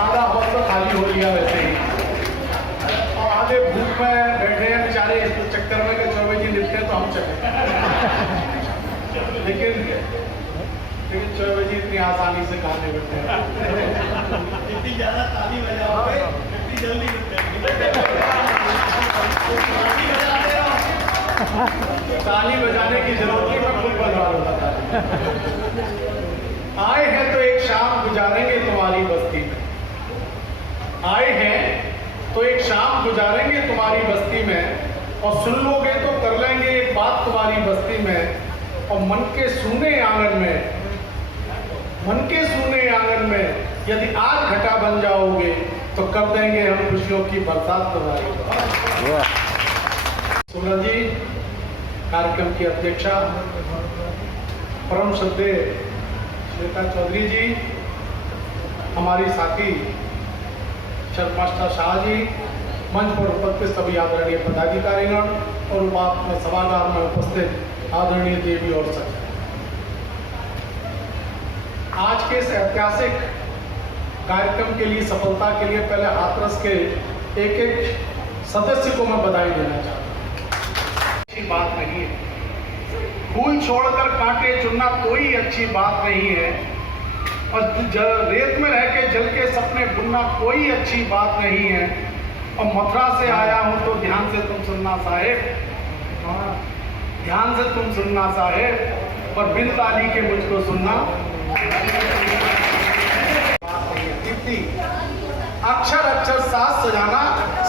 आधा हॉल तो खाली हो लिया वैसे ही, और आधे भूख में बैठे हैं बेचारे इस चक्कर में कि 6 बजे निपटे तो हम चले। लेकिन 6 बजे इतनी आसानी से कहाँ निपटते हैं। इतनी ज़्यादा ताली बजाओगे इतनी जल्दी ताली बजाने की जरूरत नहीं, मैं खुद बजा रहा था। आए हैं तो एक शाम गुजारेंगे तुम्हारी बस्ती में, आए हैं तो एक शाम गुजारेंगे तुम्हारी बस्ती में, और सुन लोगे तो कर लेंगे एक बात तुम्हारी बस्ती में, और मन के सूने आंगन में, मन के सूने आंगन में यदि आज घटा बन जाओगे तो कर देंगे हम खुशियों की बरसात तुम्हारी। सुमन जी कार्यक्रम की अध्यक्षा, परम श्रद्धेय श्वेता चौधरी जी, हमारी साथी शर्माष्टा शाह जी, मंच पर उपस्थित सभी आदरणीय पदाधिकारीगण और सभागार में उपस्थित आदरणीय देवी और सच, आज के इस ऐतिहासिक कार्यक्रम के लिए, सफलता के लिए पहले हाथरस के एक एक सदस्य को मैं बधाई देना चाहता हूँ। अच्छी बात नहीं है, फूल छोड़कर कांटे चुनना कोई अच्छी बात नहीं है, और रेत में रह के जल के सपने बुनना कोई अच्छी बात नहीं है। और मथुरा से आया हूं तो ध्यान से तुम सुनना साहेब, ध्यान से तुम सुनना साहेब, और बिन ताली के मुझको सुनना। अक्षर अक्षर साथ सजाना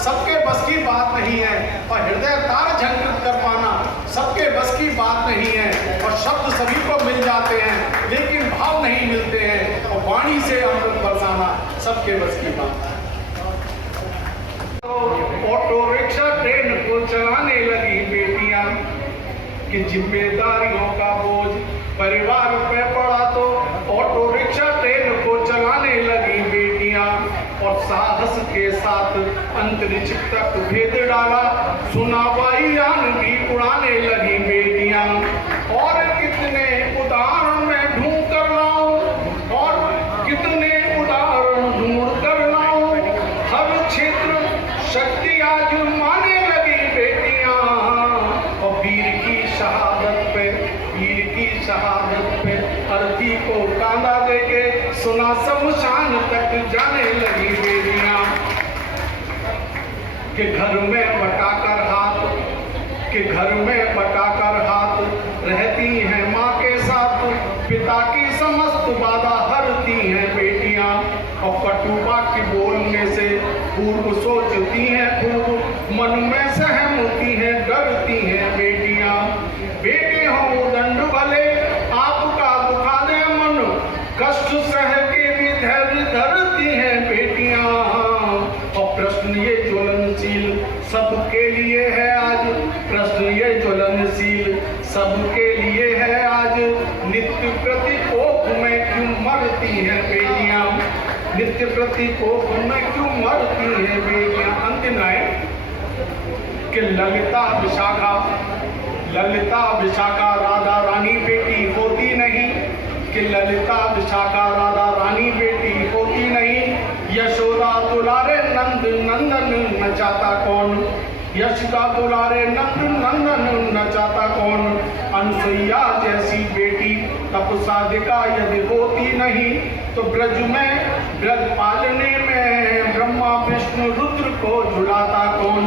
सबके बस की बात नहीं है, और हृदय तार झंकृत कर पाना सबके बस की बात नहीं है, और शब्द सभी को मिल जाते हैं लेकिन भाव नहीं मिलते हैं, और वाणी से अमृत बरसाना सबके बस की बात है। तो ऑटो रिक्शा ट्रेन को चलाने लगी बेटियां कि जिम्मेदारियों का बोझ परिवार पे पड़ा, तो ऑटो रिक्शा ट्रेन को चलाने लगी बेटियां, और साहस के साथ अंतरिक्ष तक भेद डाला, सुना वायुयान भी उड़ाने लगी बेटियां। और कितने उदाहरण मैं ढूंढ कर लाऊं, और कितने उदाहरण ढूंढ कर लाऊं, हर क्षेत्र शक्ति आज माने लगी बेटियां, और वीर की शहादत पे, वीर की शहादत पे अर्थी को कांधा देके सुना शमशान तक जाने लगी बेटियां। कि घर में बटाकर हाथ, कि घर में बटाकर हाथ रहती हैं माँ के साथ, पिता की समस्त बाधा हरती हैं बेटियां, और कटु वाक्य बोलने से पूर्व सोचती हैं खूब, मन में सहम होती हैं डरती हैं बेटियां। बेटे हो दंड भले आपका दुखा दे मन, कष्ट सह के भी धैर्य धरती हैं बेटियां। और प्रश्न ये ज्वलनशील सबके लिए है आज, प्रश्न ये ज्वलनशील सबके लिए है आज, नित्य प्रतिकोप में क्यों मरती हैं बेटियां, नित्य प्रतिकोप में क्यों मरती हैं बेटियां। अंतिम लाइन कि ललिता विशाखा राधा रानी बेटी होती नहीं, कि ललिता विशाखा राधा रानी बेटी होती नहीं, यशोदा दुलारे नंद नंदन नचाता कौन, यशोदा दुलारे नंद नंदन नचाता कौन। अनुसुईया जैसी बेटी तप साधिका यदि होती नहीं, तो ब्रज पालने में ब्रह्मा विष्णु रुद्र को झुलाता कौन,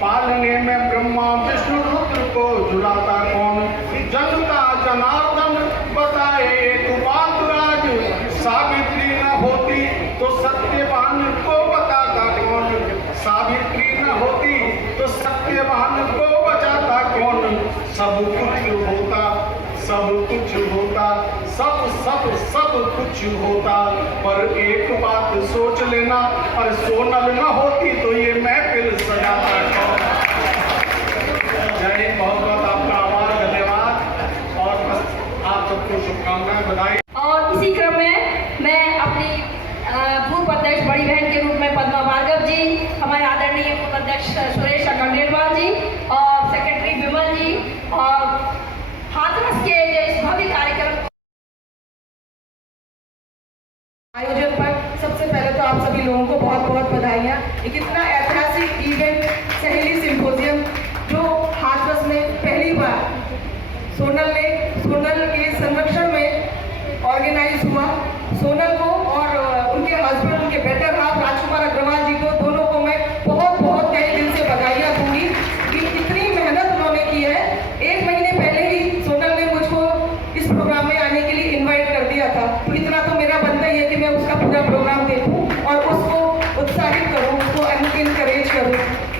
पालने में ब्रह्मा विष्णु रुद्र को झुलाता कौन। जनता जनार्दन बताए एक बात आज, सावित्री न होती तो सत्यवान को बताता कौन, सावित्री न होती तो सत्यवान को बचाता कौन। सब कुछ होता, सब कुछ होता, सब कुछ होता, पर एक बात सोच लेना, और सोनल न होती तो ये महफिल सजाता कौन। जय हिंद, बहुत बहुत आपका आभार, धन्यवाद, और आप सबको शुभकामनाएं, बधाई। और इसी क्रम में मैं अपनी पूर्व अध्यक्ष बड़ी बहन के रूप में पद्मा भार्गव जी, हमारे आदरणीय पूर्व अध्यक्ष सुरेश खंडेलवाल जी, और सेक्रेटरी विमल जी, और हाथरस के इस भव्य कार्यक्रम आयोजन पर सबसे पहले तो आप सभी लोगों को बहुत बहुत बधाइयाँ। एक इतना ऐतिहासिक इवेंट सहेली सिंपोजियम जो हाथरस में पहली बार सोनल के संरक्षण में ऑर्गेनाइज हुआ। सोनल को और उनके हस्बैंड, उनके बेटर हाफ राजकुमार अग्रवाल जी को, दोनों को मैं बहुत बहुत तहे दिल से बधाइयाँ दूंगी कि इतनी मेहनत उन्होंने की है। 1 महीने पहले ही सोनल ने मुझको इस प्रोग्राम में आने के लिए इन्वाइट कर दिया था, तो इतना तो मेरा बनता ही है कि मैं उसका पूरा प्रोग्राम देखूं और उसको उत्साहित करूं, उसको इनकरेज करूं।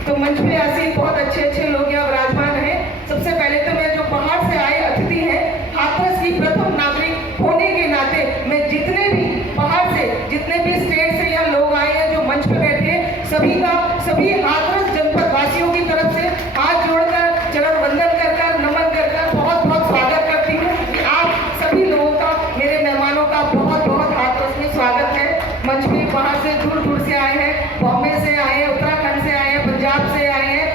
तो मंच पे ऐसे बहुत अच्छे लोग यहाँ विराजमान हैं। सबसे पहले तो मैं जो बाहर से आए अतिथि हैं, हाथरस की प्रथम नागरिक होने के नाते मैं जितने भी बाहर से, जितने भी स्टेट से यहाँ लोग आए हैं जो मंच पे बैठे हैं, सभी हाथरस जनपद वासियों की तरफ से हाथ जोड़कर, चरण वंदन कर नमन कर बहुत बहुत स्वागत करती हूँ कि आप सभी लोगों का, मेरे मेहमानों का बहुत बहुत हाथरस में स्वागत है। मंच पे बाहर से दूर से आए हैं, बॉम्बे से आए हैं, उत्तराखंड से आए हैं, पंजाब से आए हैं,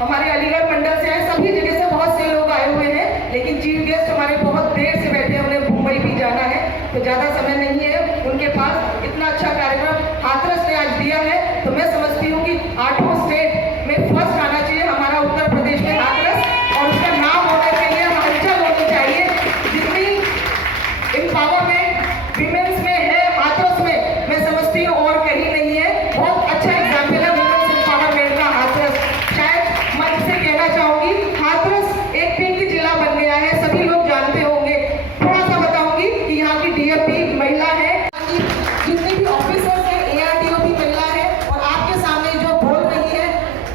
हमारे अलीगढ़ मंडल से आए, सभी जगह से बहुत से लोग आए हुए हैं। लेकिन चीफ गेस्ट हमारे बहुत देर से बैठे हैं, उन्हें मुंबई भी जाना है, तो ज़्यादा समय नहीं है उनके पास। इतना अच्छा कार्यक्रम हाथरस ने आज दिया है, तो मैं समझती हूँ कि 8 स्टेट में फर्स्ट आना चाहिए हमारा उत्तर प्रदेश में हाथरस, और उसका नाम होने के लिए हलचल होनी चाहिए। जितनी एम्पावरमेंट विमेंस में है हाथरस में, मैं समझती हूँ और कहीं नहीं है। बहुत अच्छा एग्जाम्पल है विमेंस एम्पावरमेंट का हाथरस। शायद मैं इससे कहना चाहूँगी, हाथरस एक पिंक जिला बन गया है, सभी लोग जानते होंगे। थोड़ा सा बताऊंगी कि यहाँ की डीएफपी महिला है, जितने भी ऑफिसर्स हैं ARDO भी महिला है, और आपके सामने जो बोल रही है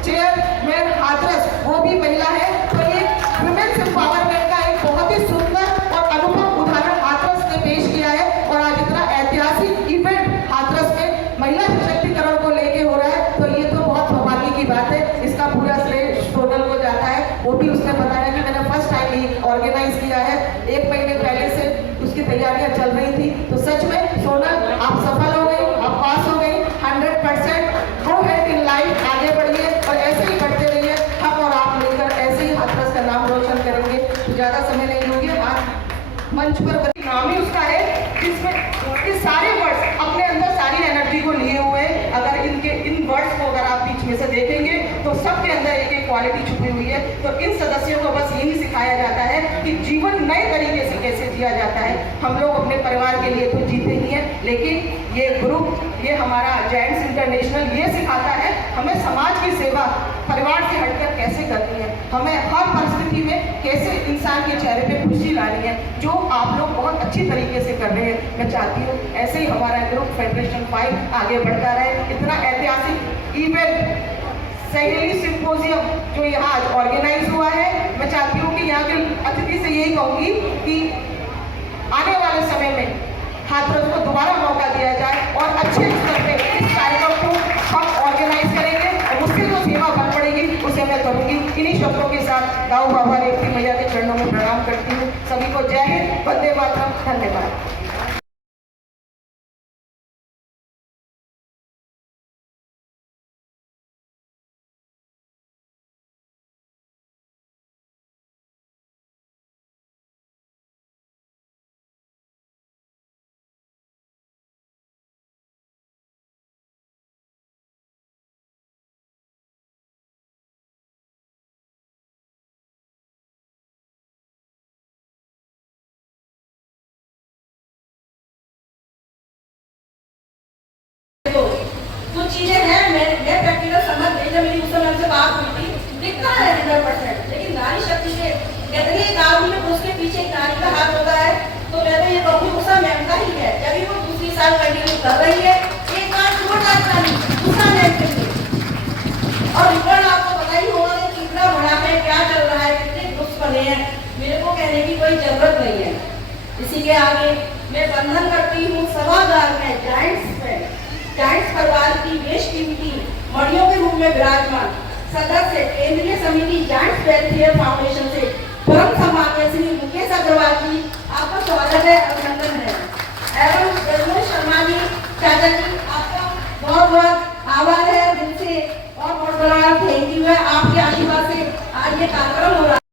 चेयरमैन हाथरस, वो भी महिला है। तो ये वुमेन्स एम्पावरमेंट का एक बहुत ही सुंदर और अनुभव उदाहरण हाथरस ने पेश किया है, और आज इतना ऐतिहासिक इवेंट हाथरस में महिला सशक्तिकरण को लेके हो रहा है, तो ये तो बहुत सौभाग्य की बात है। इसका पूरा श्रेय सोनल को जाता है। वो भी उसने बताया कि मैंने फर्स्ट टाइम ये ऑर्गेनाइज किया है, 1 महीने पहले से उसकी तैयारियां चल रही थी। तो सच में सोनल, आप सफल हो गई, आप पास हो गई 100%। गो हेड इन लाइफ, आगे बढ़िए और ऐसे ही बढ़ते रहिए। हम और आप मिलकर ऐसे ही हाथरस का नाम रोशन करेंगे। तो ज़्यादा समय नहीं लूंगी, आप मंच पर नाम ही उसका है जिसमें ये सारे वर्ड्स अपने अंदर सारी एनर्जी को लिए हुए हैं। अगर इन वर्ड्स को अगर आप बीच में से देखेंगे तो सबके अंदर एक क्वालिटी छुपी हुई है। तो इन सदस्यों को बस यही सिखाया जाता है कि जीवन नए तरीके से कैसे जिया जाता है। हम लोग अपने परिवार के लिए तो जीते ही हैं, लेकिन ये ग्रुप, ये हमारा जायंट्स इंटरनेशनल ये सिखाता है हमें समाज की सेवा परिवार से हटकर कैसे करनी है, हमें हर परिस्थिति में कैसे इंसान के चेहरे पे खुशी लानी है, जो आप लोग बहुत अच्छी तरीके से कर रहे हैं। मैं चाहती हूँ ऐसे ही हमारा ग्रुप फेडरेशन 5 आगे बढ़ता रहे। इतना ऐतिहासिक इवेंट सहेली सिंपोजियम जो यहाँ आज ऑर्गेनाइज हुआ है, मैं चाहती हूँ कि यहाँ के अतिथि से यही कहूँगी कि आने वाले समय में हाथरस को दोबारा मौका दिया जाए और अच्छे स्तर पे इस कार्यक्रम को हम ऑर्गेनाइज करेंगे, और उससे जो सेवा बन पड़ेगी उसे मैं करूँगी। इन्हीं शब्दों के साथ गाँव बाबा रेवती मैया के चरणों में प्रणाम करती हूँ। सभी को जय हिंद, वंदे मातरम, धन्यवाद। कुछ चीजें हैं मैं प्रैक्टिकल समझ गई जब मेरी उस समय से बात हुई थी। दिखता है 100%, लेकिन नारी शक्ति से कहते हैं एक आदमी में उसके पीछे एक नारी का हाथ होता है। तो मैं तो ये कहूँगी उषा मैम का ही है, जब वो दूसरी साल कंटिन्यू कर रही है, एक बार छोटा उषा मैम के लिए। और रिकॉर्ड आपको पता ही होगा कि कितना बड़ा है, क्या चल रहा है, कितने ग्रुप्स बने हैं, मेरे को कहने की कोई जरूरत नहीं है। इसी के आगे मैं बंधन करती हूँ सभागार में जायंट्स परिवार की वेश कीमती मड़ियों के रूप में विराजमान सदस्य केंद्रीय समिति जायंट्स वेलफेयर फाउंडेशन से परम सम्माननीय श्री मुकेश अग्रवाल जी, आपका स्वागत है, अभिनंदन है। एवं रजनीश शर्मा जी, चाचा जी, आपका बहुत बहुत आभार है दिल से, और बहुत बड़ा थैंक यू है। आपके आशीर्वाद से आज ये कार्यक्रम हो रहा है।